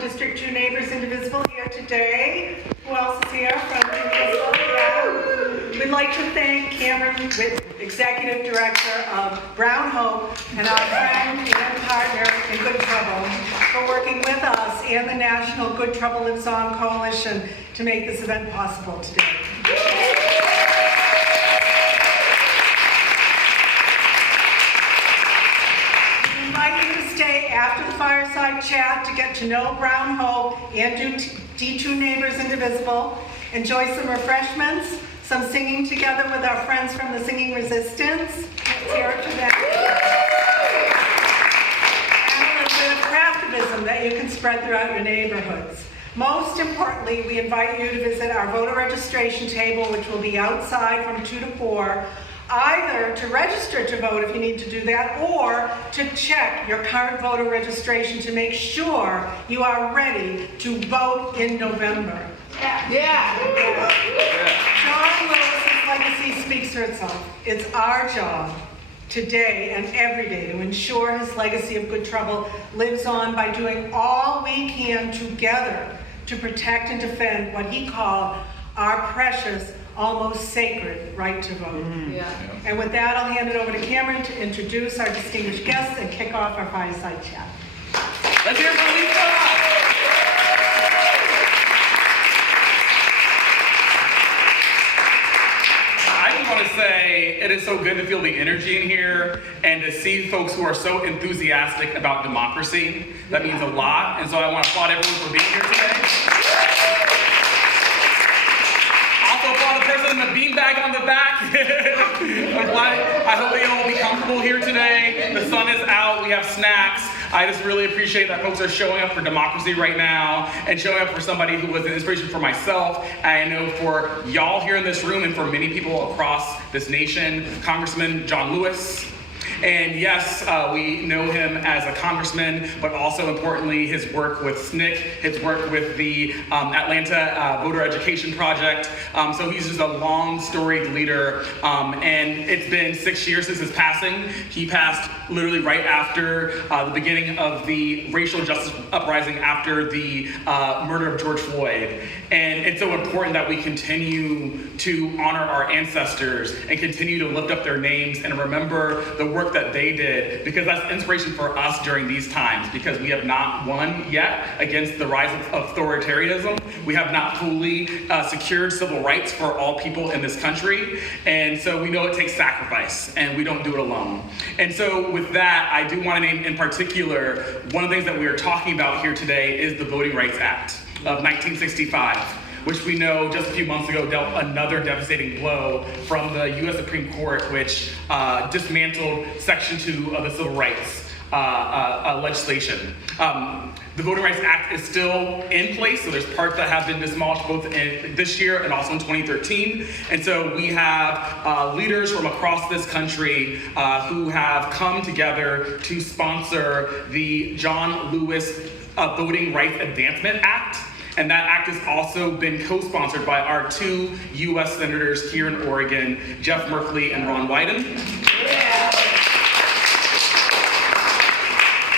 District 2 neighbors, Indivisible, here today. Who else is here from Indivisible? Yeah. We'd like to thank Cameron Whitten, Executive Director of Brown Hope, and our friend and partner in Good Trouble for working with us and the National Good Trouble Lives On Coalition to make this event possible today. We invite you to stay after the fireside chat to get to know Brown Hope and D2 Neighbors Indivisible. Enjoy some refreshments, some singing together with our friends from the Singing Resistance. Let's hear it for them. And a little bit of craftivism that you can spread throughout your neighborhoods. Most importantly, we invite you to visit our voter registration table, which will be outside from 2 to 4, either to register to vote if you need to do that, or to check your current voter registration to make sure you are ready to vote in November. Yeah. John Lewis's legacy speaks for itself. It's our job today and every day to ensure his legacy of Good Trouble lives on by doing all we can together to protect and defend what he called our precious, almost sacred right to vote. And with that, I'll hand it over to Cameron to introduce our distinguished guests and kick off our fireside chat. Let's hear from Lisa! I just want to say it is so good to feel the energy in here and to see folks who are so enthusiastic about democracy. That means a lot, and so I want to applaud everyone for being here today. Also applaud the person in the beanbag on the back. I hope they all will be comfortable here today. The sun is out, we have snacks. I just really appreciate that folks are showing up for democracy right now and showing up for somebody who was an inspiration for myself. I know for y'all here in this room and for many people across this nation, Congressman John Lewis. And yes, we know him as a congressman, but also importantly, his work with SNCC, his work with the Atlanta Voter Education Project. So he's just a long storied leader. And it's been 6 years since his passing. He passed literally right after the beginning of the racial justice uprising after the murder of George Floyd. And it's so important that we continue to honor our ancestors and continue to lift up their names and remember the work that they did, because that's inspiration for us during these times, because we have not won yet against the rise of authoritarianism. We have not fully secured civil rights for all people in this country. And so we know it takes sacrifice, and we don't do it alone. And so with that, I do want to name in particular, one of the things that we are talking about here today is the Voting Rights Act of 1965, which we know just a few months ago dealt another devastating blow from the U.S. Supreme Court, which dismantled Section 2 of the Civil Rights legislation. The Voting Rights Act is still in place, so there's parts that have been demolished both in this year and also in 2013. And so we have leaders from across this country who have come together to sponsor the John Lewis Voting Rights Advancement Act. And that act has also been co-sponsored by our 2 U.S. senators here in Oregon, Jeff Merkley and Ron Wyden.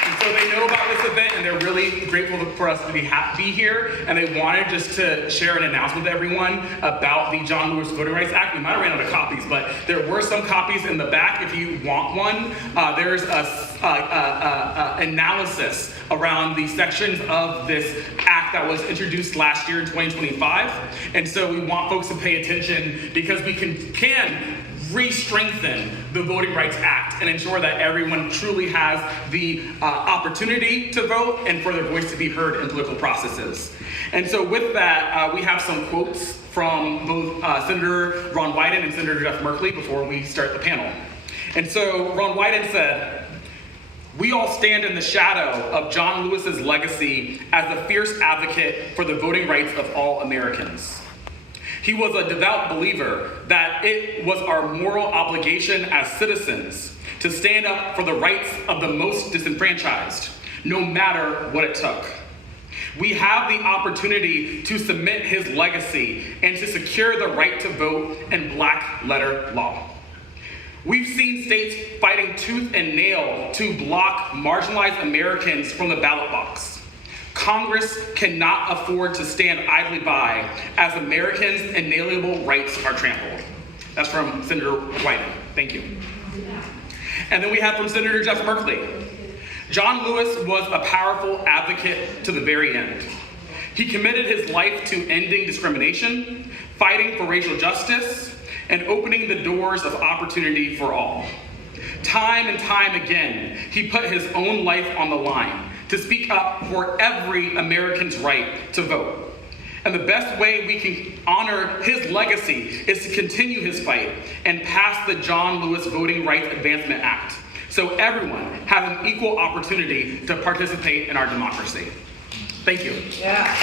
And so they know about this event, and they're really grateful for us to be here. And they wanted just to share an announcement with everyone about the John Lewis Voting Rights Act. We might have ran out of copies, but there were some copies in the back if you want one. There's a analysis around the sections of this act that was introduced last year in 2025. And so we want folks to pay attention, because we can re-strengthen the Voting Rights Act and ensure that everyone truly has the opportunity to vote and for their voice to be heard in political processes. And so with that, we have some quotes from both Senator Ron Wyden and Senator Jeff Merkley before we start the panel. And so Ron Wyden said, "We all stand in the shadow of John Lewis's legacy as a fierce advocate for the voting rights of all Americans. He was a devout believer that it was our moral obligation as citizens to stand up for the rights of the most disenfranchised, no matter what it took. We have the opportunity to cement his legacy and to secure the right to vote in black letter law. We've seen states fighting tooth and nail to block marginalized Americans from the ballot box. Congress cannot afford to stand idly by as Americans' inalienable rights are trampled. That's from Senator Whitten. Thank you. And then we have from Senator Jeff Merkley. John Lewis was a powerful advocate to the very end. He committed his life to ending discrimination, fighting for racial justice, and opening the doors of opportunity for all. Time and time again, he put his own life on the line to speak up for every American's right to vote. And the best way we can honor his legacy is to continue his fight and pass the John Lewis Voting Rights Advancement Act, so everyone has an equal opportunity to participate in our democracy. Thank you. Yeah.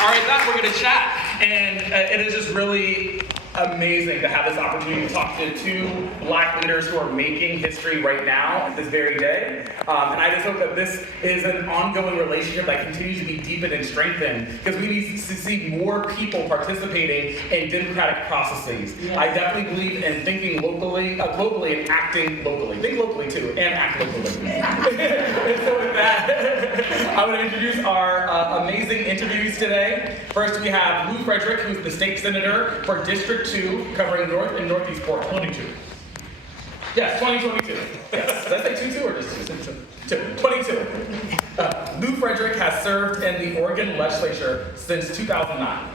All right, that we're going to chat. And it is just really amazing to have this opportunity to talk to two Black leaders who are making history right now at this very day. And I just hope that this is an ongoing relationship that continues to be deepened and strengthened, because we need to see more people participating in democratic processes. Yes. I definitely believe in thinking locally, globally, and acting locally. Think locally too, and act locally. And so with that, I want to introduce our amazing interviewees today. First, we have Lou Frederick, who's the state senator for District 2, covering North and Northeast Portland. 22. Yes, 2022. Yes. Did I say 2-2 or just 2? 22. Lou Frederick has served in the Oregon legislature since 2009.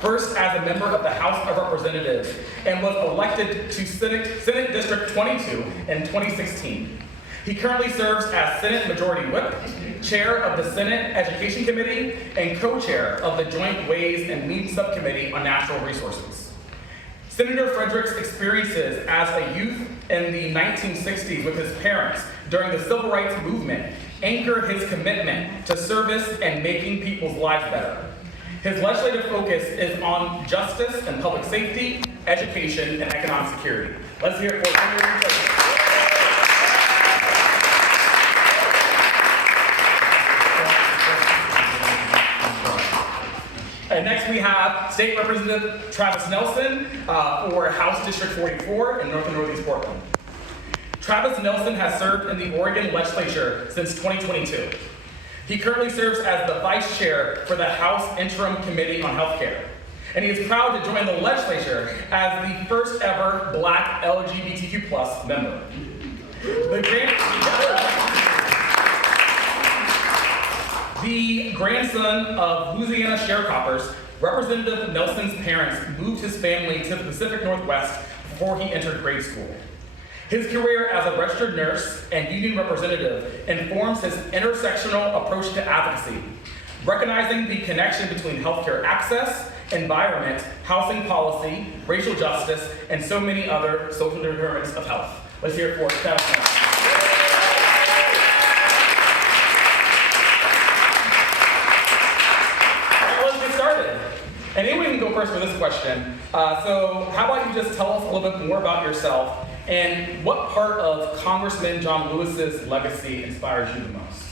First as a member of the House of Representatives, and was elected to Senate District 22 in 2016. He currently serves as Senate Majority Whip, Chair of the Senate Education Committee, and Co-Chair of the Joint Ways and Means Subcommittee on Natural Resources. Senator Frederick's experiences as a youth in the 1960s with his parents during the Civil Rights Movement anchor his commitment to service and making people's lives better. His legislative focus is on justice and public safety, education, and economic security. Let's hear it for Senator Frederick. And next we have State Representative Travis Nelson for House District 44 in North and Northeast Portland. Travis Nelson has served in the Oregon legislature since 2022. He currently serves as the Vice Chair for the House Interim Committee on Healthcare. And he is proud to join the legislature as the first ever Black LGBTQ+ member. The grandson of Louisiana sharecroppers, Representative Nelson's parents moved his family to the Pacific Northwest before he entered grade school. His career as a registered nurse and union representative informs his intersectional approach to advocacy, recognizing the connection between healthcare access, environment, housing policy, racial justice, and so many other social determinants of health. Let's hear it for Travis Nelson. And anyone can go first for this question. So how about you just tell us a little bit more about yourself and what part of Congressman John Lewis's legacy inspires you the most?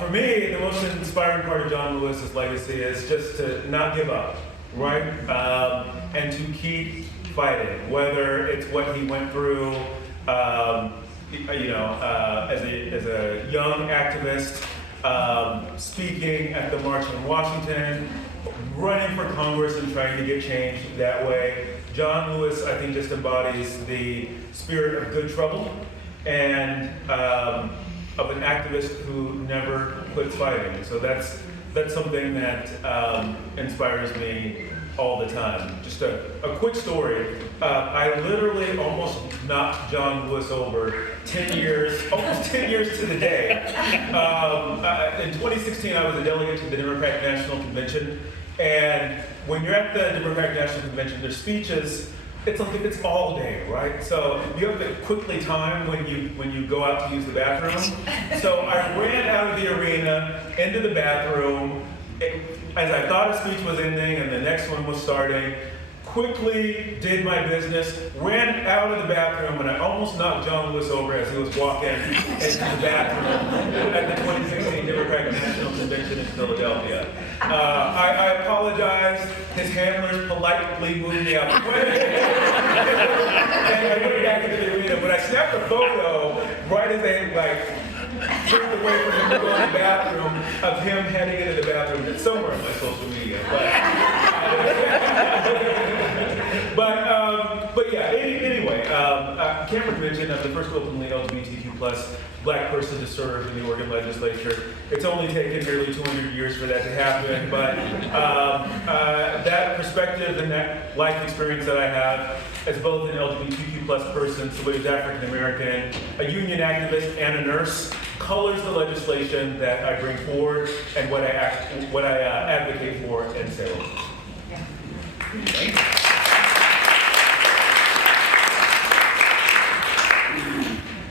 For me, the most inspiring part of John Lewis's legacy is just to not give up, right? And to keep fighting, whether it's what he went through, as a young activist, speaking at the March on Washington, running for Congress and trying to get change that way. John Lewis, I think, just embodies the spirit of good trouble and of an activist who never quits fighting. So that's something that inspires me all the time. Just a quick story. I literally almost knocked John Lewis over 10 years, almost 10 years to the day. In 2016, I was a delegate to the Democratic National Convention. And when you're at the Democratic National Convention, their speeches, it's like it's all day, right? So you have to quickly time when you go out to use the bathroom. So I ran out of the arena into the bathroom as I thought a speech was ending and the next one was starting. Quickly did my business, ran out of the bathroom, and I almost knocked John Lewis over as he was walking into the bathroom at the 2016 Democratic National Convention in Philadelphia. I apologize. His handlers politely moved me out of the way. And I went back into the arena, but I snapped a photo right as they turned away from him to go in the bathroom of him heading into the bathroom. It's somewhere on my social media. But yeah, anyway, Cameron mentioned I'm the first openly LGBTQ plus Black person to serve in the Oregon legislature. It's only taken nearly 200 years for that to happen, but that perspective and that life experience that I have as both an LGBTQ plus person, somebody who's African American, a union activist, and a nurse, colors the legislation that I bring forward and what I advocate for in Salem.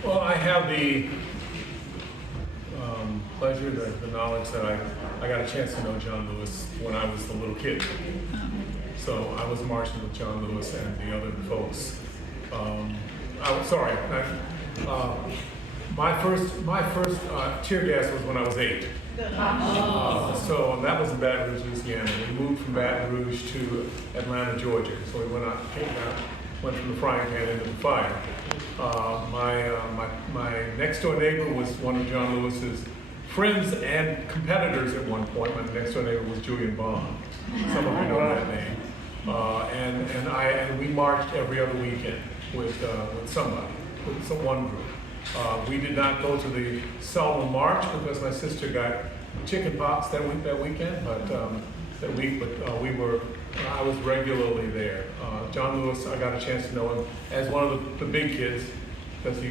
Well, I have the pleasure, the knowledge that I got a chance to know John Lewis when I was a little kid. So I was marching with John Lewis and the other folks. My first tear gas was when I was 8. So that was in Baton Rouge, Louisiana. We moved from Baton Rouge to Atlanta, Georgia. So we went from the frying pan into the fire. My next door neighbor was one of John Lewis's friends and competitors at one point. My next door neighbor was Julian Bond. Some of you know that name. And we marched every other weekend with somebody, with one group. We did not go to the Selma March because my sister got chicken pox that weekend, but I was regularly there. John Lewis, I got a chance to know him as one of the big kids, because I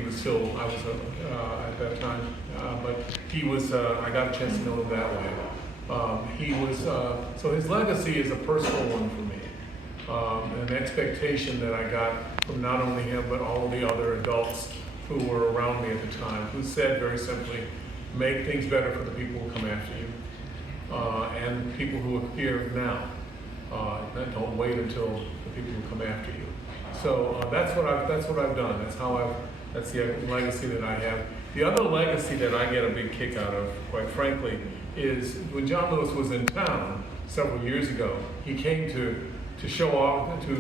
was at that time, but he was, I got a chance to know him that way. So his legacy is a personal one for me. An expectation that I got from not only him, but all of the other adults who were around me at the time, who said very simply, make things better for the people who come after you, and people who are here now. Don't wait until the people who come after you. So that's what I've done. That's the legacy that I have. The other legacy that I get a big kick out of, quite frankly, is when John Lewis was in town several years ago, he came to show off, to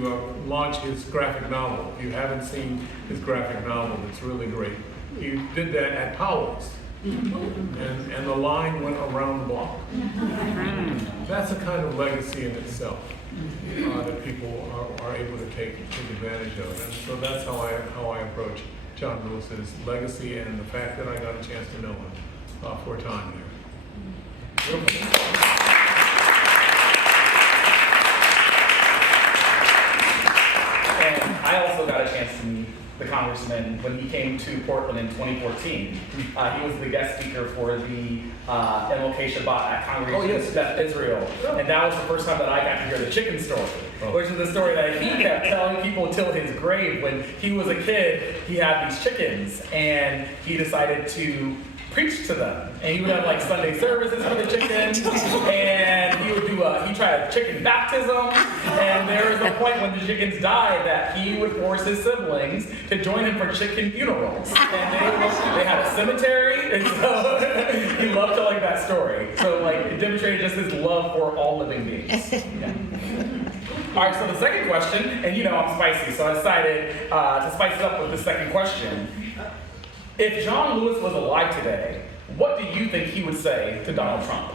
launch his graphic novel. If you haven't seen his graphic novel, it's really great. He did that at Powell's. And the line went around the block. That's a kind of legacy in itself that people are able to take advantage of. And so that's how I approach John Lewis's legacy and the fact that I got a chance to know him for a time there. And I also got a chance to meet the congressman when he came to Portland in 2014. He was the guest speaker for the MLK Shabbat at Congregation of Israel. And that was the first time that I got to hear the chicken story, which is the story that he kept telling people till his grave. When he was a kid, he had these chickens, and he decided to preach to them. And he would have like Sunday services for the chickens, and he tried a chicken baptism, and there was a point when the chickens died that he would force his siblings to join him for chicken funerals. And they had a cemetery, and so he loved telling that story. So like it demonstrated just his love for all living beings. Yeah. All right, so the second question, and you know I'm spicy, so I decided to spice it up with the second question. If John Lewis was alive today, what do you think he would say to Donald Trump?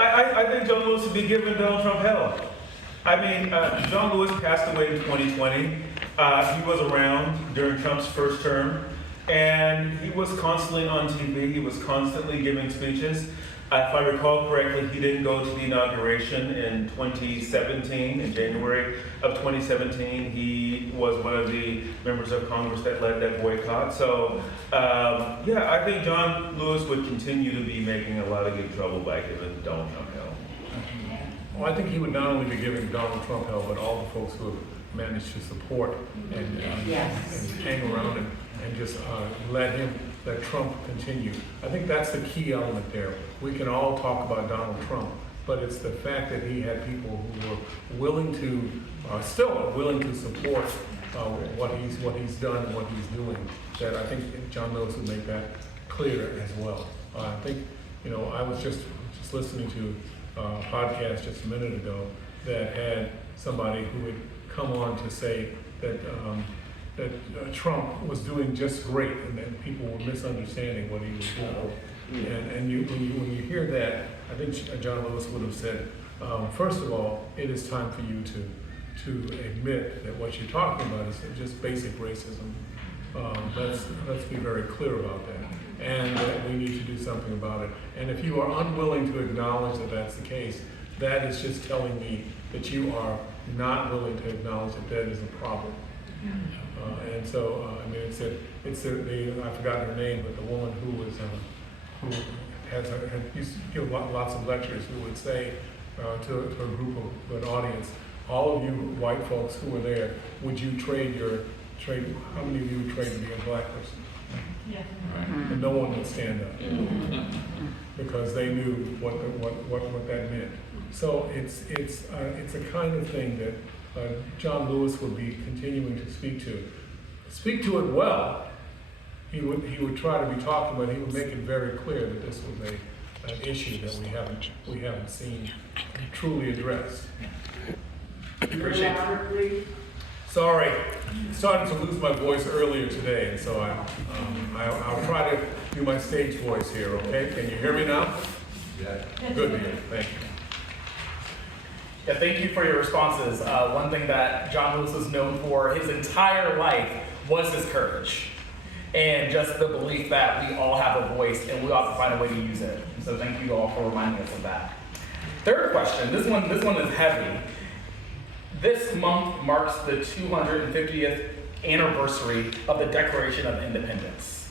I think John Lewis would be giving Donald Trump hell. I mean, John Lewis passed away in 2020. He was around during Trump's first term, and he was constantly on TV. He was constantly giving speeches. If I recall correctly, he didn't go to the inauguration in 2017, in January of 2017. He was one of the members of Congress that led that boycott. So, yeah, I think John Lewis would continue to be making a lot of good trouble by giving Donald Trump hell. Well, I think he would not only be giving Donald Trump hell, but all the folks who have managed to support and hang around and just let Trump continue. I think that's the key element there. We can all talk about Donald Trump, but it's the fact that he had people who were still are willing to support what he's done and what he's doing, that I think John Lewis would make that clear as well. I think, I was just listening to a podcast just a minute ago that had somebody who had come on to say that Trump was doing just great, and that people were misunderstanding what he was doing. And when you hear that, I think John Lewis would have said, first of all, it is time for you to admit that what you're talking about is just basic racism. Let's be very clear about that, and that we need to do something about it. And if you are unwilling to acknowledge that that's the case, that is just telling me that you are not willing to acknowledge that that is a problem. And so, I've forgotten her name, but the woman who used to give lots of lectures, who would say to a group of an audience, all of you white folks who were there, would you trade how many of you would trade to be a black person? Yeah. And no one would stand up because they knew what that meant. So it's a kind of thing that John Lewis would be continuing to speak to it well. He would try to be talking, but he would make it very clear that this was an issue that we haven't seen truly addressed. Appreciate it. Sorry, started to lose my voice earlier today, and so I'll try to do my stage voice here. Okay, can you hear me now? Yeah. Good to hear. Thank you. Yeah, thank you for your responses. One thing that John Lewis was known for his entire life was his courage and just the belief that we all have a voice and we ought to find a way to use it. And so thank you all for reminding us of that. Third question, this one is heavy. This month marks the 250th anniversary of the Declaration of Independence.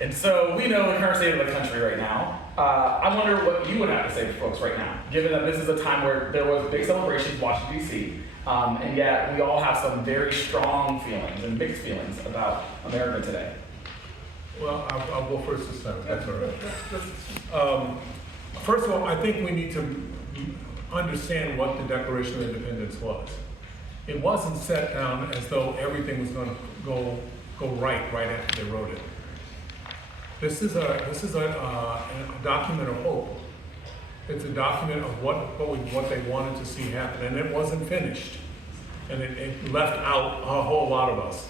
And so we know the current state of the country right now. I wonder what you would have to say to folks right now, given that this is a time where there was big celebrations in Washington, D.C., and yet we all have some very strong feelings and mixed feelings about America today. Well, I'll go first this time. That's all right. First of all, I think we need to understand what the Declaration of Independence was. It wasn't set down as though everything was going to go right after they wrote it. This is a document of hope. It's a document of what they wanted to see happen, and it wasn't finished, and it left out a whole lot of us.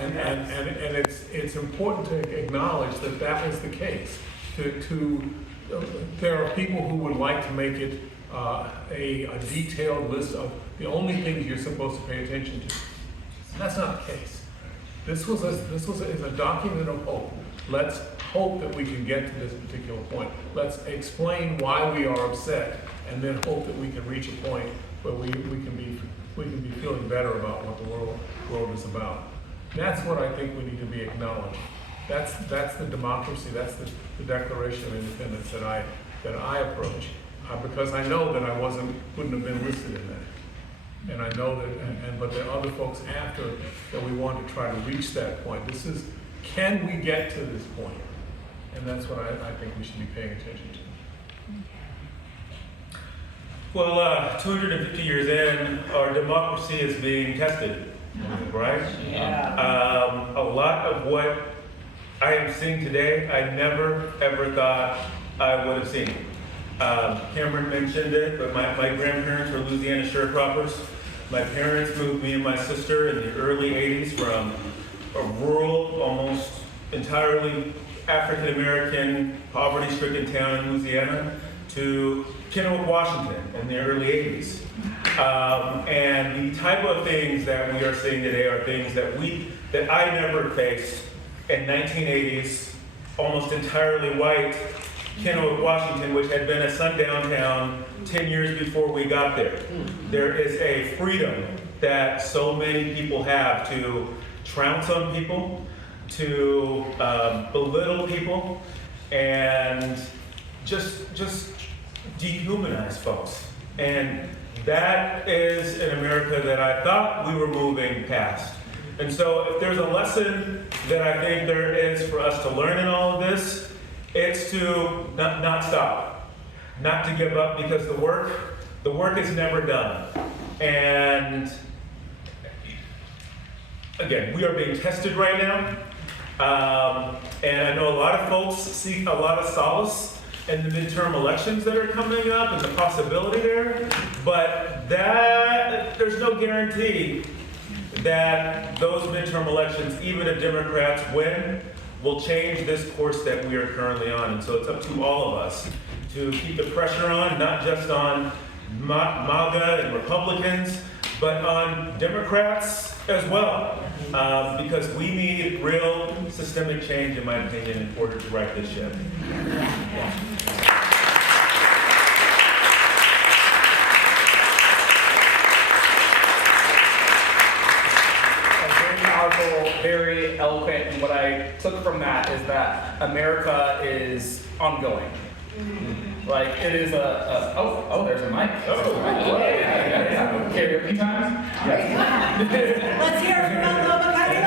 And it's important to acknowledge that that was the case. There are people who would like to make it a detailed list of the only things you're supposed to pay attention to. That's not the case. This is a document of hope. Let's hope that we can get to this particular point. Let's explain why we are upset, and then hope that we can reach a point where we can be feeling better about what the world is about. That's what I think we need to be acknowledged. That's the democracy. That's the Declaration of Independence that I approach, because I know that I wouldn't have been listed in that. And I know that, but there are other folks after that we want to try to reach that point. Can we get to this point? And that's what I think we should be paying attention to. Well, 250 years in, our democracy is being tested, right? Yeah. A lot of what I am seeing today, I never ever thought I would have seen. Cameron mentioned it, but my grandparents were Louisiana sharecroppers. My parents moved me and my sister in the early 80s from a rural, almost entirely African-American, poverty-stricken town in Louisiana to Kennewick, Washington in the early 80s. And the type of things that we are seeing today are things that I never faced in 1980s, almost entirely white Kennewick, Washington, which had been a sundown town 10 years before we got there. There is a freedom that so many people have to trounce on people, to belittle people, and just dehumanize folks. And that is an America that I thought we were moving past. And so if there's a lesson that I think there is for us to learn in all of this, it's to not stop, not to give up, because the work is never done. And again, we are being tested right now, And I know a lot of folks seek a lot of solace in the midterm elections that are coming up and the possibility there, but there's no guarantee that those midterm elections, even if Democrats win, will change this course that we are currently on. And so it's up to all of us to keep the pressure on, not just on MAGA and Republicans, but on Democrats as well, because we need real systemic change, in my opinion, in order to right this ship. Very powerful, very eloquent, and what I took from that is that America is ongoing. Like, it is oh, there's a mic. Oh, yeah. Okay, a few times? Yes. Let's hear it from Loma County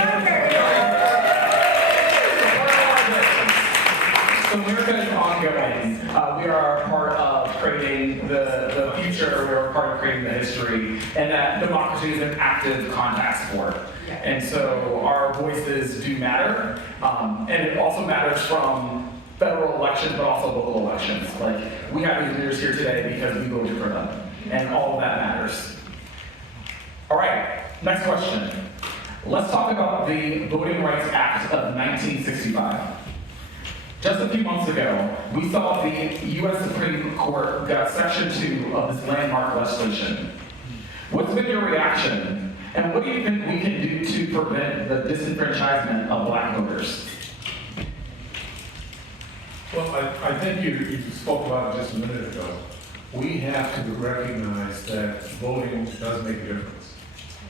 So America is ongoing. We are part of creating the future. We are part of creating the history, and that democracy is an active contact sport. And so our voices do matter, and it also matters from federal elections, but also local elections. Like, we have these leaders here today because we voted for them, and all of that matters. All right, next question. Let's talk about the Voting Rights Act of 1965. Just a few months ago, we saw the U.S. Supreme Court got Section 2 of this landmark legislation. What's been your reaction, and what do you think we can do to prevent the disenfranchisement of Black voters? Well, I think you spoke about it just a minute ago. We have to recognize that voting does make a difference.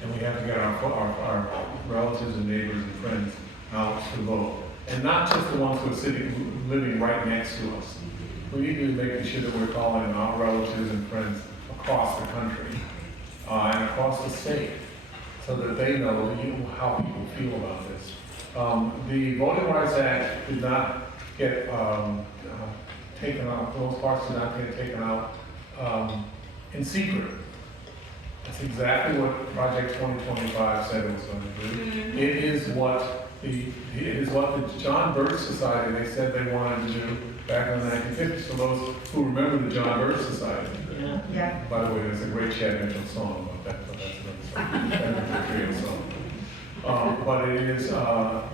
And we have to get our relatives and neighbors and friends out to vote. And not just the ones who are living right next to us. We need to be making sure that we're calling our relatives and friends across the country and across the state so that they know how people feel about this. The Voting Rights Act did not get taken out, those parts did not get taken out in secret. That's exactly what Project 2025 said it was going to do. It is what the John Birch Society, they said they wanted to do back in the 1950s. For those who remember the John Birch Society. Yeah. By the way, there's a great Chad Mitchell song about that, but that's another song. But it is,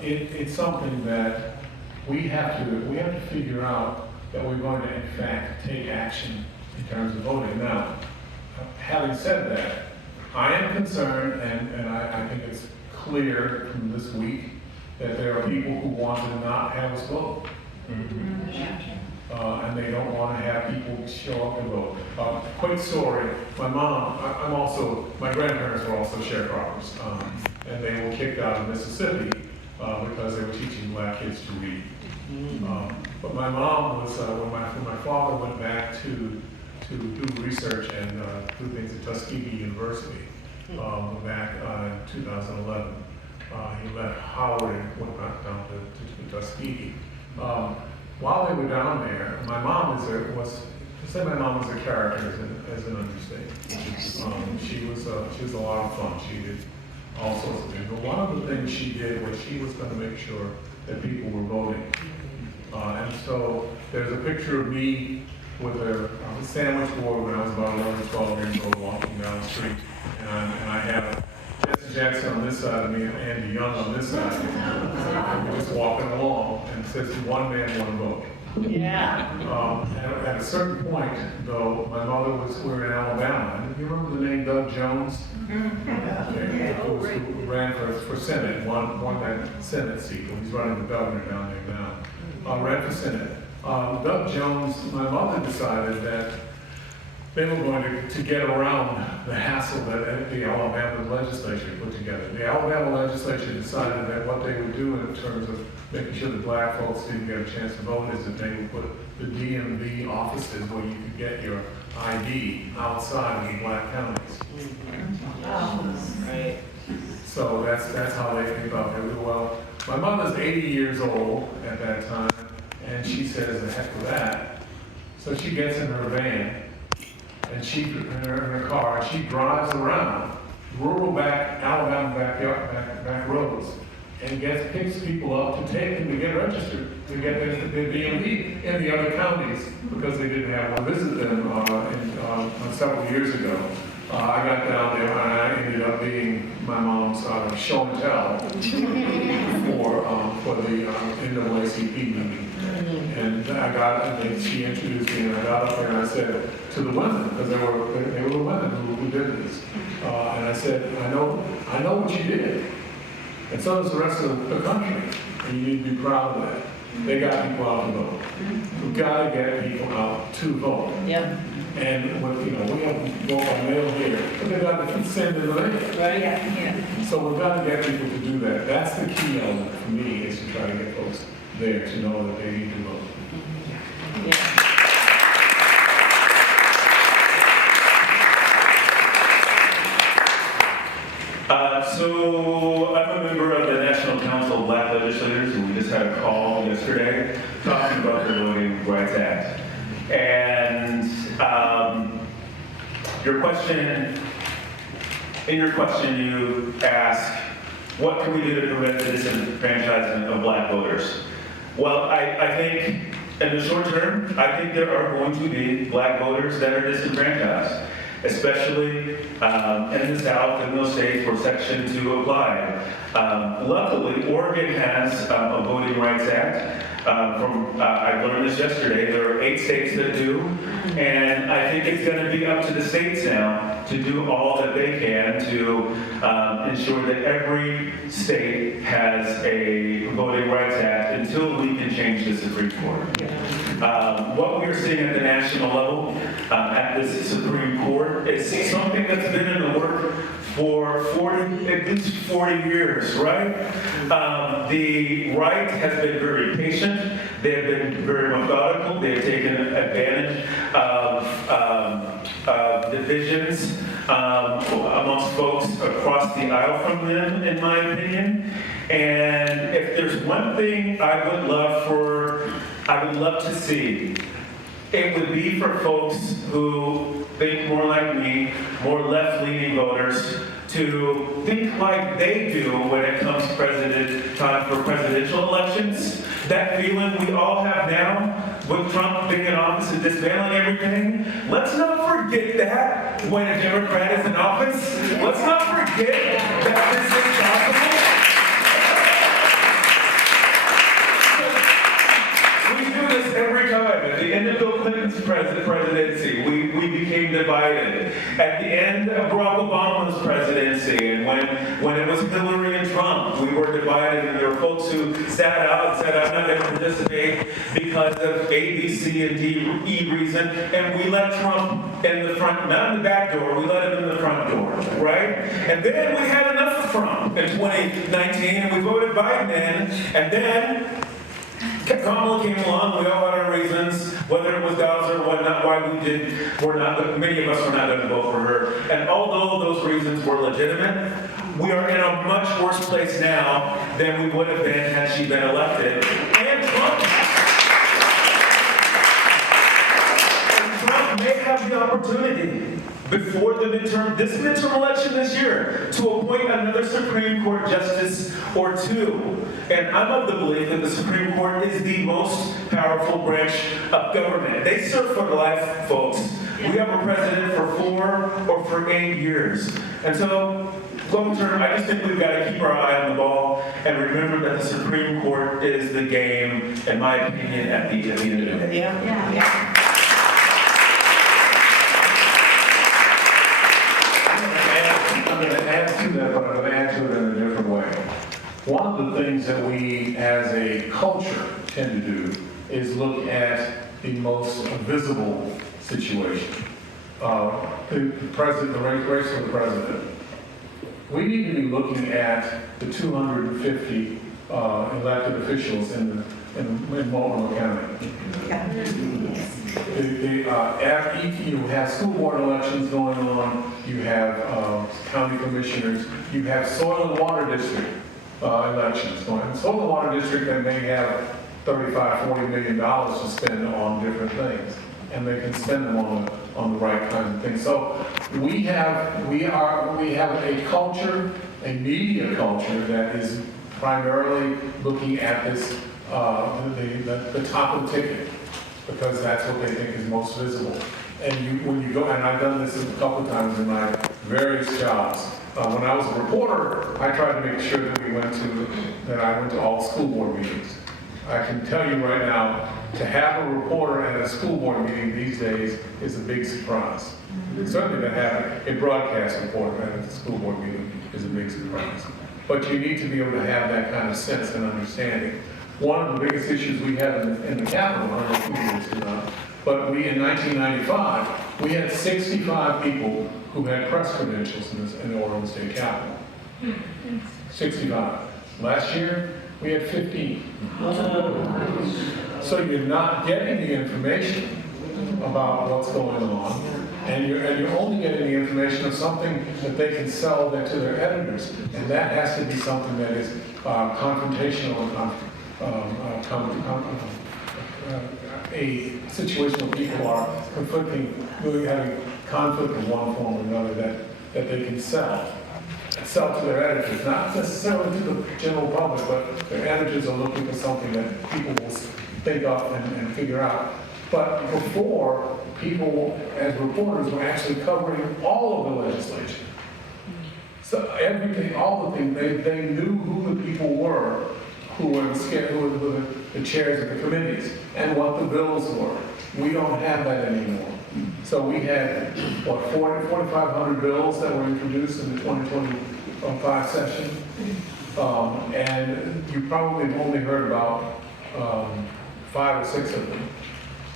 it's something that we have to figure out that we're going to, in fact, take action in terms of voting. Now, having said that, I am concerned, and I think it's clear from this week that there are people who want to not have us vote. And they don't want to have people show up and vote. Quick story, my grandparents were also sharecroppers, and they were kicked out of Mississippi because they were teaching Black kids to read. But my mom was, when my father went back to do research and do things at Tuskegee University back in 2011. He left Howard and went back down to Tuskegee. While they were down there, my mom was a character as an understatement. She was a lot of fun. She did all sorts of things. But one of the things she did was she was going to make sure that people were voting. And so there's a picture of me with a sandwich board when I was about 11, 12 years old, walking down the street. And I have Jesse Jackson on this side of me and Andy Young on this side. And we're just walking along, and it says, "One man, one vote." Yeah. At a certain point, though, my mother we were in Alabama. And you remember the name Doug Jones? Who ran for Senate, won that Senate seat. He's running the governor down there now. Ran for Senate. Doug Jones, my mother decided that they were going to get around the hassle that the Alabama legislature put together. The Alabama legislature decided that what they would do in terms of making sure that Black folks didn't get a chance to vote is that they would put the DMV offices where you could get your ID outside of the Black counties. Right. So that's how they thought they would. Well, my mother's 80 years old at that time, and she says, "The heck with that." So she gets in her van, and in her car, and she drives around rural Alabama back roads, and picks people up to take them to get registered, to get their DMV in the other counties, because they didn't have one. Visit them several years ago. I got down there and I ended up being my mom's show and tell for the NAACP meeting. And she introduced me, and I got up there and I said to the women, because they were women who did this, and I said, I know what you did, and so does the rest of the country, and you need to be proud of that. They got people out to vote. We've got to get people out to vote. Yeah. And we have vote by mail here, but they got to send it later. Right. Yeah. So we've got to get people to do that. That's the key element for me, is to try to get folks there to know that they need to vote. Yeah. So I'm a member of the National Council of Black Legislators, and we just had a call yesterday talking about the Voting Rights Act. And in your question, you ask, what can we do to prevent the disenfranchisement of black voters? Well, I think in the short term, I think there are going to be black voters that are disenfranchised, especially in the South, in those states where Section 2 applied. Luckily, Oregon has a Voting Rights Act. I learned this yesterday. There are 8 states that do, and I think it's going to be up to the states now to do all that they can to ensure that every state has a Voting Rights Act until we can change the Supreme Court. What we are seeing at the national level, at this Supreme Court, is something that's been in the work for at least 40 years, right? The right has been very patient. They have been very methodical. They have taken advantage of divisions amongst folks across the aisle from them, in my opinion. And if there's one thing I would love to see, it would be for folks who think more like me, more left-leaning voters, to think like they do when it comes to time for presidential elections. That feeling we all have now with Trump being in office and dismantling everything. Let's not forget that when a Democrat is in office. Let's not forget that this is possible. We do this every time. At the end of Bill Clinton's presidency, we became divided. At the end of Barack Obama's presidency, and when it was Hillary and Trump, we were divided, and there were folks who sat out and said, I'm not going to participate because of A, B, C, and D, E reason, and we let Trump in the front, not in the back door, we let him in the front door, right? And then we had enough of Trump in 2019, and we voted Biden in, and then Kamala came along. We all had our reasons, whether it was Dow's or whatnot, why many of us were not going to vote for her. And although those reasons were legitimate, we are in a much worse place now than we would have been had she been elected. And Trump may have the opportunity before this midterm election this year, to appoint another Supreme Court justice or 2. And I'm of the belief that the Supreme Court is the most powerful branch of government. They serve for life, folks. We have a president for 4 or for 8 years. And so, long term, I just think we've got to keep our eye on the ball and remember that the Supreme Court is the game, in my opinion, at the end of the day. Yeah. I'm going to add to that, but I'm going to add to it in a different way. One of the things that we as a culture tend to do is look at the most visible situation. The president, the race for the president. We need to be looking at the 250 elected officials in Multnomah County. You have school board elections going on, you have county commissioners, you have soil and water district elections going on. Soil and water district, they may have $35–40 million to spend on different things, and they can spend them on the right kinds of things. So we have a culture, a media culture that is primarily looking at this, the top of the ticket, because that's what they think is most visible. And when you go, and I've done this a couple of times in my various jobs. When I was a reporter, I tried to make sure that I went to all school board meetings. I can tell you right now, to have a reporter at a school board meeting these days is a big surprise. Certainly to have a broadcast reporter at a school board meeting is a big surprise. But you need to be able to have that kind of sense and understanding. One of the biggest issues we had in the Capitol, I don't know if you did this or not, but in 1995, we had 65 people who had press credentials in the Oregon State Capitol. 65. Last year, we had 15. So you're not getting the information about what's going on, and you're only getting the information of something that they can sell to their editors, and that has to be something that is confrontational, a situation where people are conflicting, really having conflict in one form or another that they can sell to their editors, not necessarily to the general public, but their editors are looking for something that people will think up and figure out. But before, people, as reporters, were actually covering all of the legislation. So everything, all the things, they knew who the people were who were the chairs of the committees and what the bills were. We don't have that anymore. So we had, 4,500 bills that were introduced in the 2025 session. And you probably have only heard about 5 or 6 of them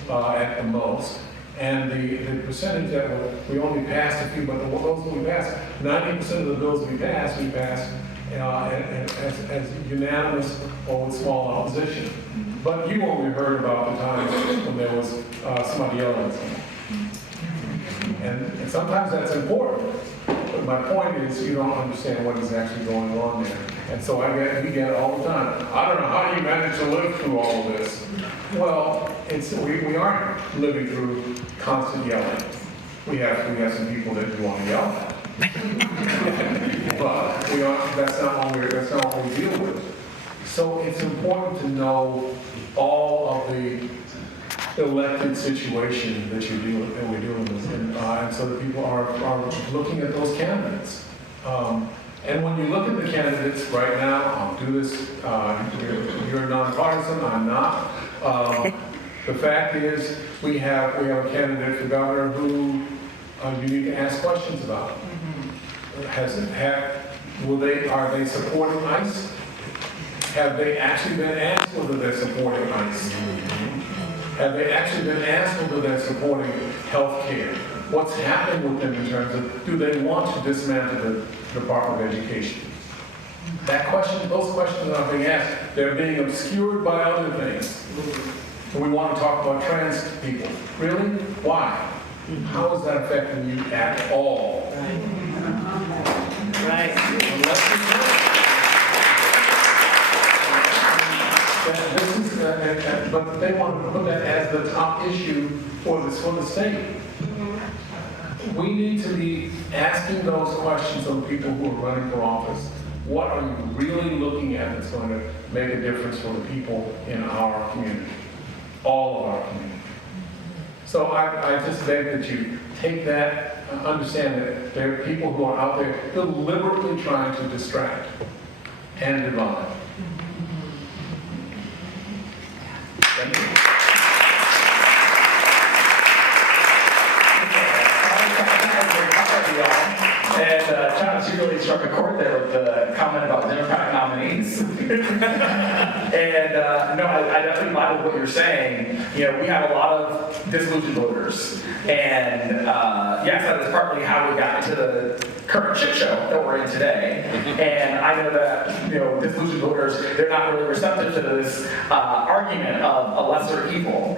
at the most. And the percentage that we only passed a few, but those that we passed, 90% of the bills we passed as unanimous or with small opposition. But you only heard about the times when there was somebody yelling at someone. And sometimes that's important. But my point is, you don't understand what is actually going on there. And so we get it all the time. I don't know how you manage to live through all of this. Well, we aren't living through constant yelling. We have some people that we want to yell at. But that's not what we deal with. So it's important to know all of the elected situation that we're dealing with, and so that people are looking at those candidates. And when you look at the candidates right now, I'll do this. You're nonpartisan. I'm not. The fact is, we have a candidate for governor who you need to ask questions about. Are they supporting ICE? Have they actually been asked whether they're supporting ICE? Have they actually been asked whether they're supporting health care? What's happening with them in terms of, do they want to dismantle the Department of Education? Those questions are being asked. They're being obscured by other things. And we want to talk about trans people. Really? Why? How is that affecting you at all? Right. Unless you know. But they want to put that as the top issue for the state. We need to be asking those questions of people who are running for office. What are you really looking at that's going to make a difference for the people in our community? All of our community. So I just beg that you take that, understand that there are people who are out there deliberately trying to distract and divide. Thank you. And Travis, you really struck a chord there with the comment about Democratic nominees. And no, I definitely vibe with what you're saying. You know, we have a lot of disillusioned voters. And yes, that is partly how we got into the current shit show that we're in today. And I know that, disillusioned voters, they're not really receptive to this argument of a lesser evil.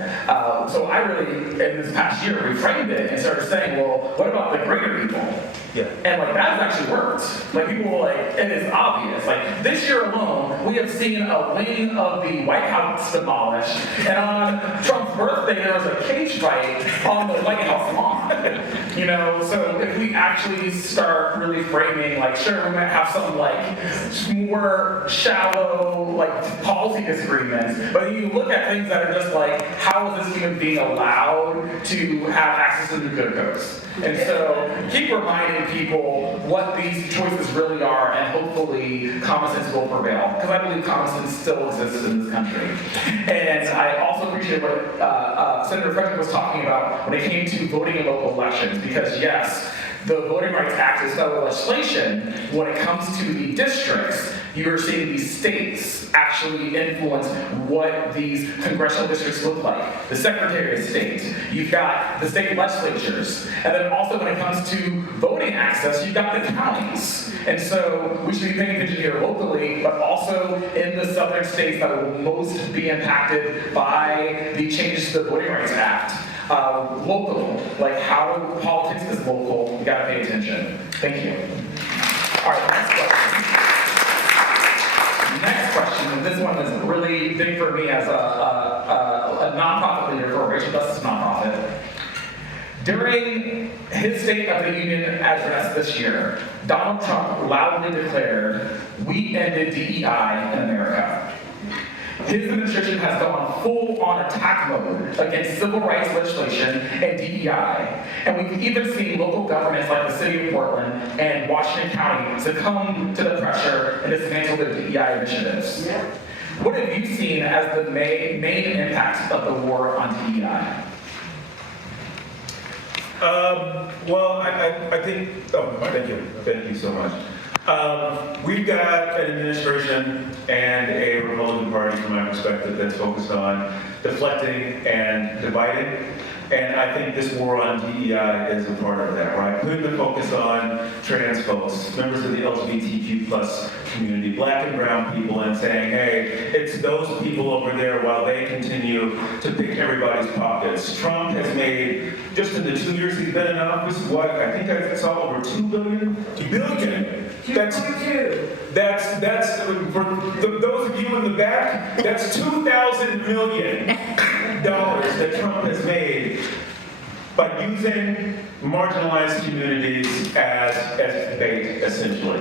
So I really, in this past year, reframed it and started saying, well, what about the greater evil? Yeah. And that has actually worked. People were it is obvious. This year alone, we have seen a wing of the White House demolished, and on Trump's birthday, there was a cage fight on the White House lawn. So if we actually start start really framing, like, sure, we might have some like more shallow like policy disagreements, but you look at things that are just like, how is this human being allowed to have access to nuclear codes? And so keep reminding people what these choices really are, and hopefully common sense will prevail, because I believe common sense still exists in this country. And I also appreciate what Senator Frederick was talking about when it came to voting in local elections, because yes, the Voting Rights Act is federal legislation. When it comes to the districts, you're seeing these states actually influence what these congressional districts look like. The Secretary of State, you've got the state legislatures, and then also when it comes to voting access, you've got the counties. And so we should be paying attention here locally, but also in the southern states that will most be impacted by the changes to the Voting Rights Act. Local, like how politics is local, you gotta pay attention. Thank you. All right, next question. Next question, and this one is really big for me as a nonprofit leader for a racial justice nonprofit. During his State of the Union address this year, Donald Trump loudly declared, "We ended DEI in America." His administration has gone full-on attack mode against civil rights legislation and DEI. And we've even seen local governments like the city of Portland and Washington County succumb to the pressure and dismantle their DEI initiatives. Yeah. What have you seen as the main impact of the war on DEI? Well, I think, thank you so much. We've got an administration and a Republican Party, from my perspective, that's focused on deflecting and dividing. And I think this war on DEI is a part of that, right? Putting the focus on trans folks, members of the LGBTQ plus community, black and brown people, and saying, hey, it's those people over there while they continue to pick everybody's pockets. Trump has made, just in the 2 years he's been in office, what, I think I saw over $2 billion? $2 billion. That's for those of you in the back, that's $2,000 million that Trump has made by using marginalized communities as bait, essentially.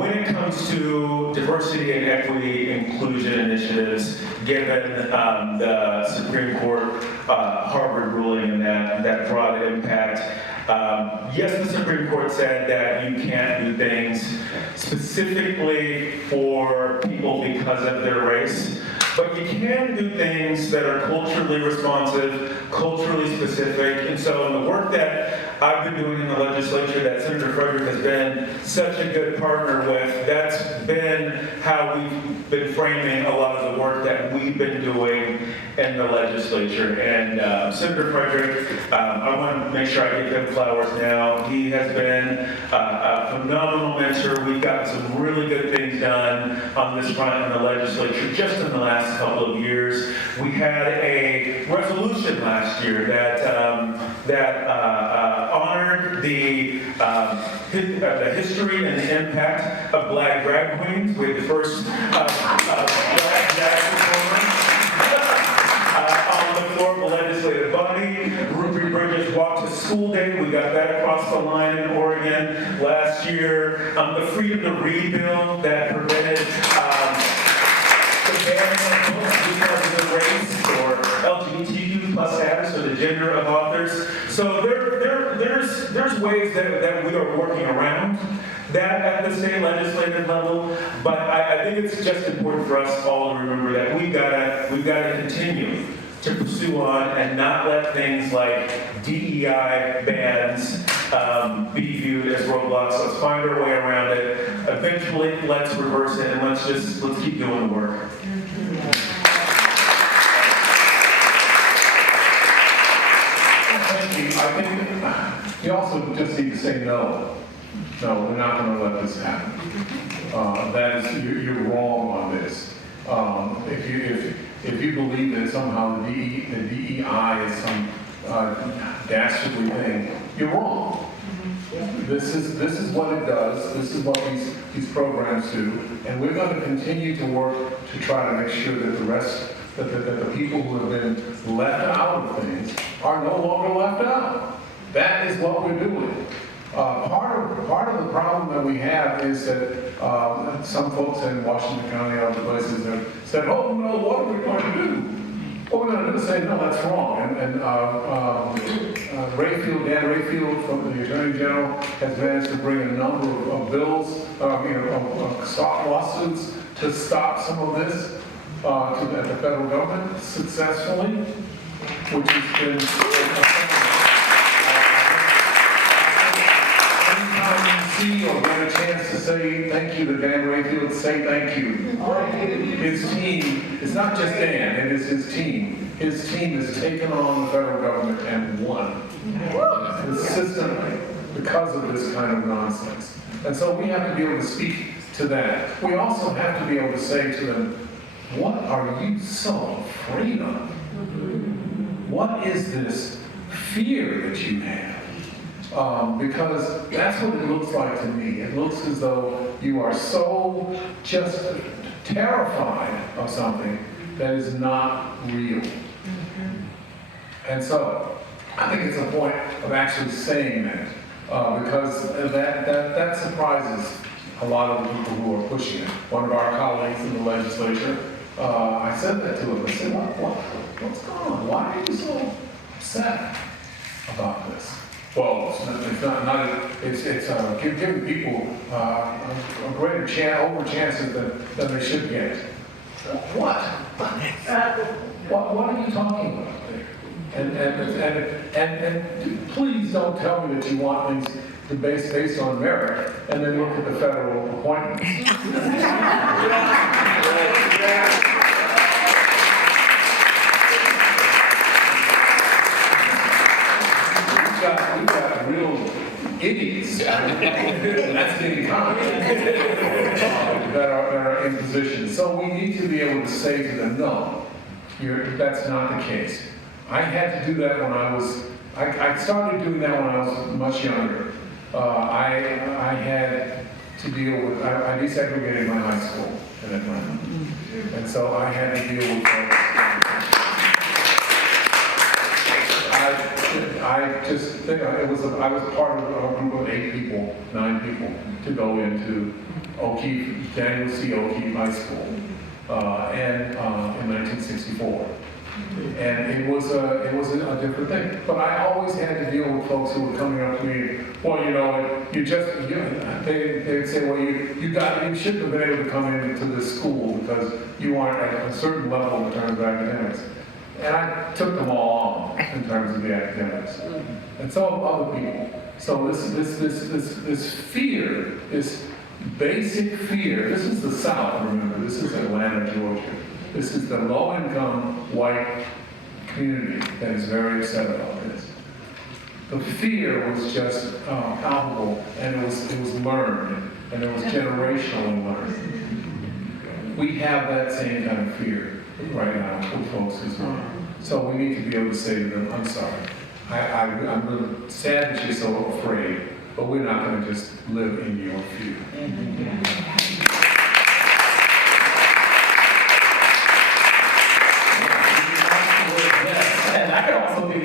When it comes to diversity and equity inclusion initiatives, given the Supreme Court Harvard ruling and that broad impact, yes, the Supreme Court said that you can't do things specifically for people because of their race, but you can do things that are culturally responsive, culturally specific. And so in the work that I've been doing in the legislature that Senator Frederick has been such a good partner with, that's been how we've been framing a lot of the work that we've been doing in the legislature. And Senator Frederick, I want to make sure I give him flowers now. He has been a phenomenal mentor. We've gotten some really good things done on this front in the legislature just in the last couple of years. We had a resolution last year that honored the history and the impact of Black drag queens. We had the first Black drag performer on the floor of the legislative body. Ruby Bridges Walk to School Day. We got that across the line in Oregon last year. The Freedom to Read bill that prevented the banning of books because of the race or LGBTQ plus status or the gender of authors. So there's ways that we are working around that at the state legislative level, but I think it's just important for us all to remember that we've got to continue to pursue on and not let things like DEI bans be viewed as roadblocks. Let's find our way around it. Eventually, let's reverse it and let's keep doing the work. Thank you. I think you also just need to say no. No, we're not going to let this happen. That is, you're wrong on this. If you believe that somehow the DEI is some dastardly thing, you're wrong. This is what it does. This is what these programs do, and we're going to continue to work to try to make sure that the people who have been left out of things are no longer left out. That is what we're doing. Part of the problem that we have is that some folks in Washington County, other places, have said, "Oh no, what are we going to do?" What we're going to do is say, "No, that's wrong." And Dan Rayfield from the Attorney General has managed to bring a number of bills, stop lawsuits to stop some of this at the federal government successfully, which has been. See or get a chance to say thank you to Dan Rayfield, say thank you. His team, it's not just Dan, it is his team. His team has taken on the federal government and won consistently because of this kind of nonsense. And so we have to be able to speak to that. We also have to be able to say to them, what are you so afraid of? What is this fear that you have? Because that's what it looks like to me. It looks as though you are so just terrified of something that is not real. And so I think it's a point of actually saying that because that surprises a lot of the people who are pushing it. One of our colleagues in the legislature, I said that to him. I said, what's going on? Why are you so upset about this? Well, it's giving people a greater chances than they should get. What? What are you talking about there? And please don't tell me that you want things to based on merit and then look at the federal appointments. We've got real idiots, that's being kind, that are in position. So we need to be able to say to them, no, that's not the case. I had to do that when I started doing that when I was much younger. I had to deal with, I desegregated my high school in Atlanta. And so I had to deal with I just think I was part of a group of 9 people, to go into Daniel C. O'Keefe High School, in 1964. And it was a different thing. But I always had to deal with folks who were coming up to me, well, they'd say, well, you shouldn't have been able to come into this school because you aren't at a certain level in terms of academics. And I took them all on in terms of the academics. And so have other people. So this fear, this basic fear, this is the South, remember, this is Atlanta, Georgia. This is the low-income white community that is very upset about this. The fear was just palpable, and it was learned, and it was generationally learned. We have that same kind of fear right now with folks as well. So we need to be able to say to them, I'm sorry. I'm really sad that you're so afraid, but we're not going to just live in your fear. And that could also be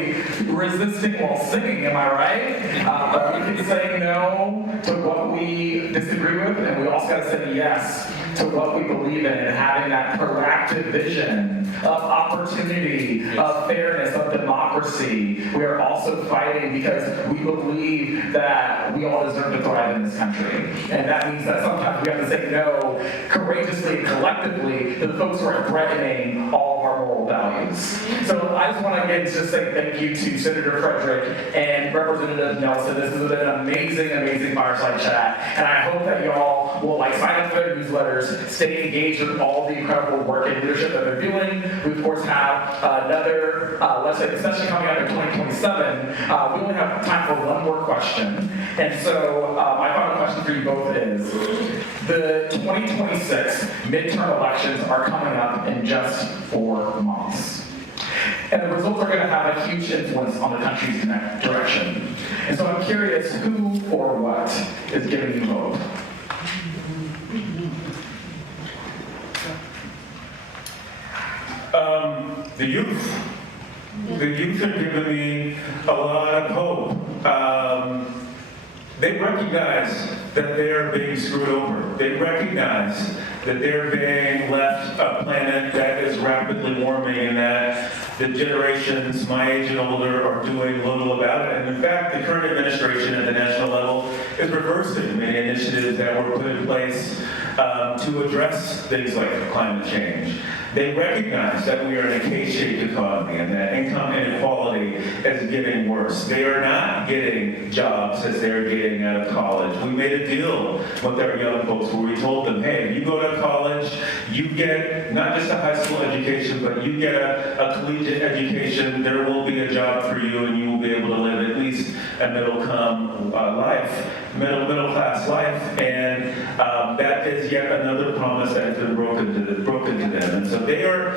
resisting while singing, am I right? But we can say no to what we disagree with, and we also got to say yes to what we believe in, and having that proactive vision of opportunity, of fairness, of democracy. We are also fighting because we believe that we all deserve to thrive in this country. And that means that sometimes we have to say no courageously and collectively to the folks who are threatening all of our moral values. So I just want to again just say thank you to Senator Frederick and Representative Nelson. This has been an amazing, amazing fireside chat. And I hope that y'all will sign up for their newsletters, stay engaged with all the incredible work and leadership that they're doing. We of course have another legislative session coming up in 2027. We only have time for one more question. And so my final question for you both is, the 2026 midterm elections are coming up in just 4 months. And the results are going to have a huge influence on the country's direction. And so I'm curious, who or what is giving you hope? The youth. The youth are giving me a lot of hope. They recognize that they are being screwed over. They recognize that they're being left a planet that is rapidly warming and that the generations my age and older are doing little about it. And in fact, the current administration at the national level is reversing many initiatives that were put in place to address things like climate change. They recognize that we are in a K-shaped economy and that income inequality is getting worse. They are not getting jobs as they're getting out of college. We made a deal with our young folks where we told them, hey, you go to college, you get not just a high school education, but you get a collegiate education. There will be a job for you and you will be able to live at least a middle class life. And that is yet another promise that has been broken to them. And so they are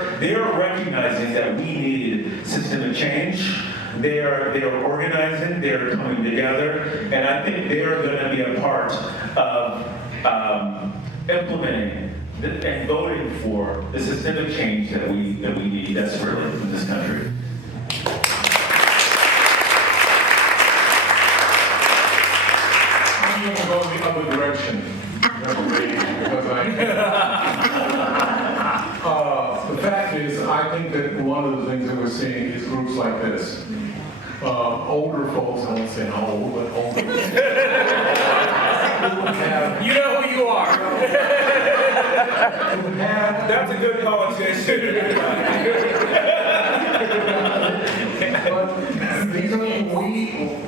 recognizing that we need systemic change. They are organizing, they are coming together, and I think they are going to be a part of implementing and voting for the systemic change that we need desperately in this country. I'm going to go in the other direction, because the fact is, I think that one of the things that we're seeing is groups like this. Older folks, I won't say how old, but older. You know who you are. That's a good conversation. But these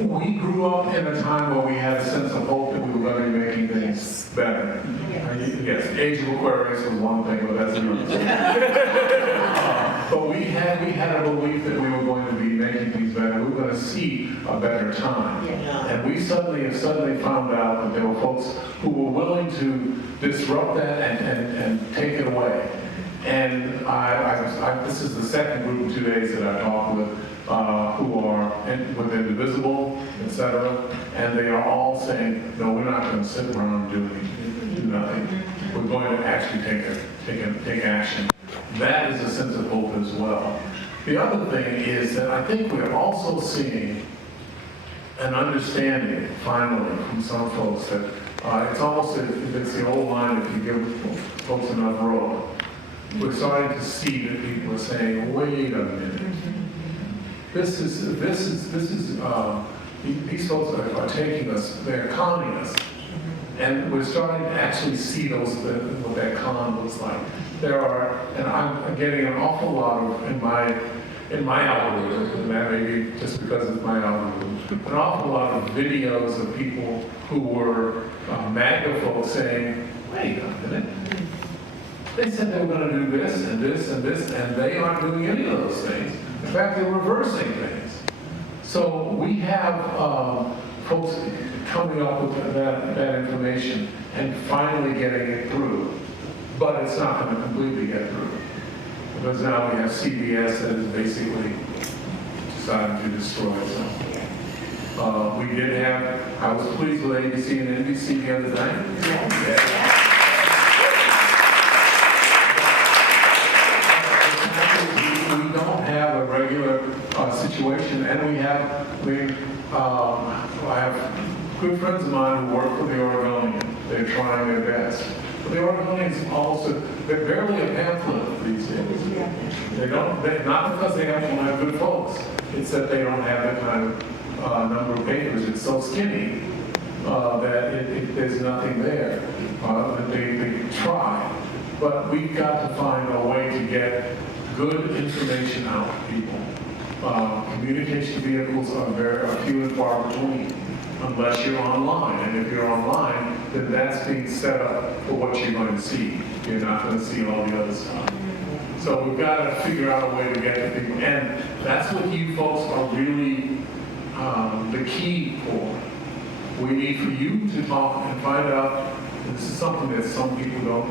we grew up in a time where we had a sense of hope that we were going to be making things better. Yes, age of Aquarius was one thing, but that's another thing. But we had a belief that we were going to be making things better. We were going to see a better time. And we suddenly found out that there were folks who were willing to disrupt that and take it away. And this is the second group in 2 days that I talked with, who are with Indivisible, etc. And they are all saying, no, we're not going to sit around and do nothing. We're going to actually take action. That is a sense of hope as well. The other thing is that I think we're also seeing an understanding, finally, from some folks that it's almost, it's the old line, if you give folks enough rope. We're starting to see that people are saying, wait a minute. These folks are taking us, they're conning us. And we're starting to actually see what that con looks like. And I'm getting an awful lot of, in my algorithm, and that may be just because it's my algorithm, an awful lot of videos of people who were MAGA folks saying, wait a minute. They said they were going to do this and this and this, and they aren't doing any of those things. In fact, they're reversing things. So we have folks coming up with that information and finally getting it through. But it's not going to completely get through. Because now we have CBS that is basically deciding to destroy something. I was pleased with ABC and NBC the other night. Yeah. We don't have a regular situation, and I have good friends of mine who work for the Oregonian. They're trying their best. But the Oregonians they're barely a pamphlet these days. Not because they don't have good folks. It's that they don't have the kind of number of papers. It's so skinny that there's nothing there. They try. But we've got to find a way to get good information out to people. Communication vehicles are few and far between, unless you're online. And if you're online, then that's being set up for what you're going to see. You're not going to see all the other stuff. So we've got to figure out a way to get to people. And that's what you folks are really the key for. We need for you to talk and find out, and this is something that some people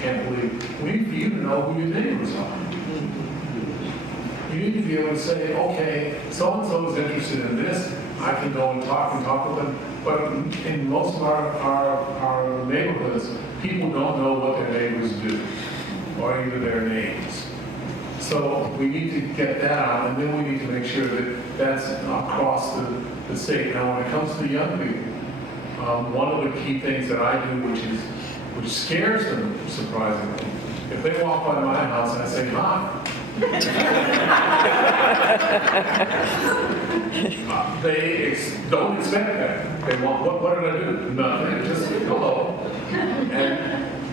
can't believe. We need for you to know who your neighbors are. You need to be able to say, okay, so-and-so is interested in this, I can go and talk with them. But in most of our neighborhoods, people don't know what their neighbors do, or even their names. So we need to get that out, and then we need to make sure that that's across the state. Now, when it comes to young people, one of the key things that I do, which scares them surprisingly, if they walk by my house and I say hi, they don't expect that. They want, what did I do? Nothing, just hello.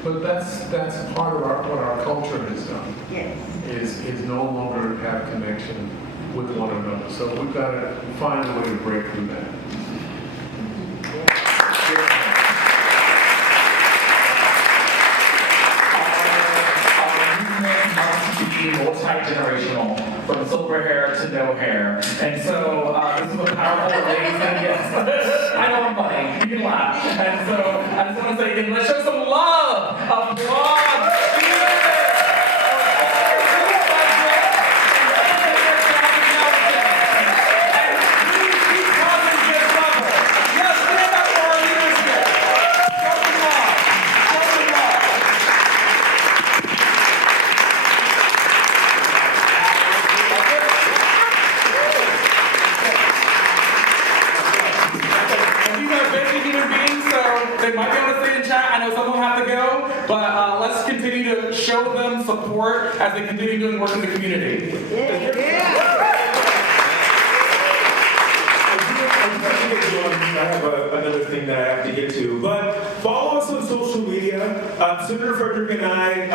But that's part of what our culture has done. Yes. Is no longer have connection with one another. So we've got to find a way to break through that. Be multi-generational, from silver hair to no hair. And so this is a powerful lady saying yes. I know I'm funny, you can laugh. And so I just want to say, let's show some love, applause. They might be able to stay in chat. I know some of them have to go, but let's continue to show them support as they continue doing work in the community. I have another thing that I have to get to, but follow us on social media. Senator Frederick and I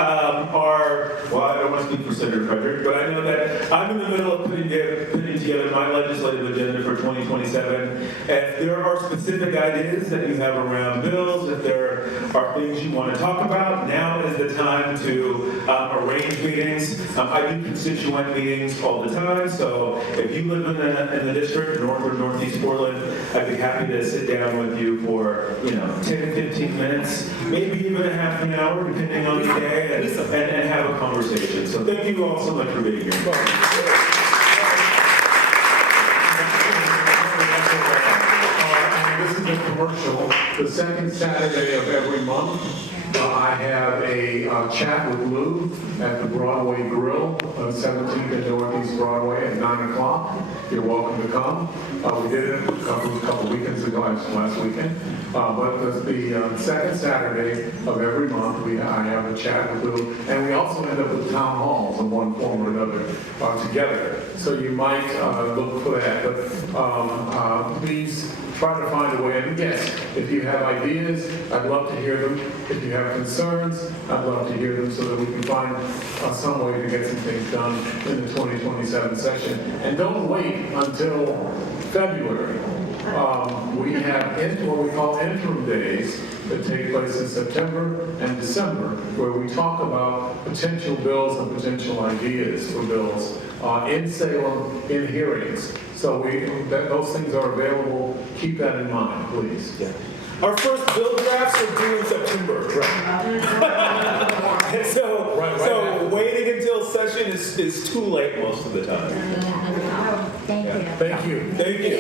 well, I don't want to speak for Senator Frederick, but I know that I'm in the middle of putting together my legislative agenda for 2027. If there are specific ideas that you have around bills, if there are things you want to talk about, now is the time to arrange meetings. I do constituent meetings all the time, so if you live in the district, North or Northeast Portland, I'd be happy to sit down with you for 10, 15 minutes, maybe even a half an hour, depending on the day, and have a conversation. So thank you all so much for being here. This is a commercial. The second Saturday of every month, I have a chat with Lou at the Broadway Grill on 17th and Northeast Broadway at 9 o'clock. You're welcome to come. We did it a couple weekends ago, last weekend. But the second Saturday of every month, I have a chat with Lou. And we also end up with town halls in one form or another together. So you might look for that. But please try to find a way. And yes, if you have ideas, I'd love to hear them. If you have concerns, I'd love to hear them so that we can find some way to get some things done in the 2027 session. And don't wait until February. We have what we call interim days that take place in September and December, where we talk about potential bills and potential ideas for bills in Salem, in hearings. So those things are available. Keep that in mind, please. Yeah. Our first bill drafts are due in September. Right. So waiting until session is too late most of the time. Thank you. Thank you.